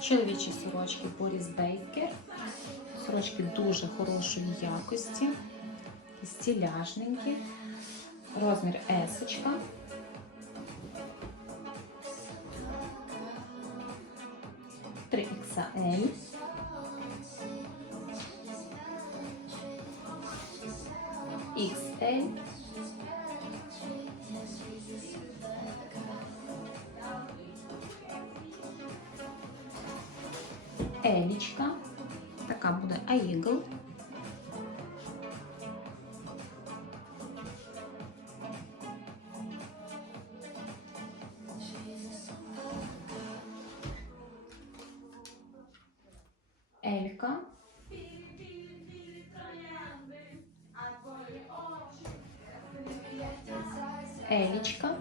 Чоловічі сорочки Боріс Бейкер. Сорочки дуже хорошої якості. Стіляжненькі. Розмір есочка. Три XL. XL. Елічка. Така буде Аїгл. Елька. Елічка.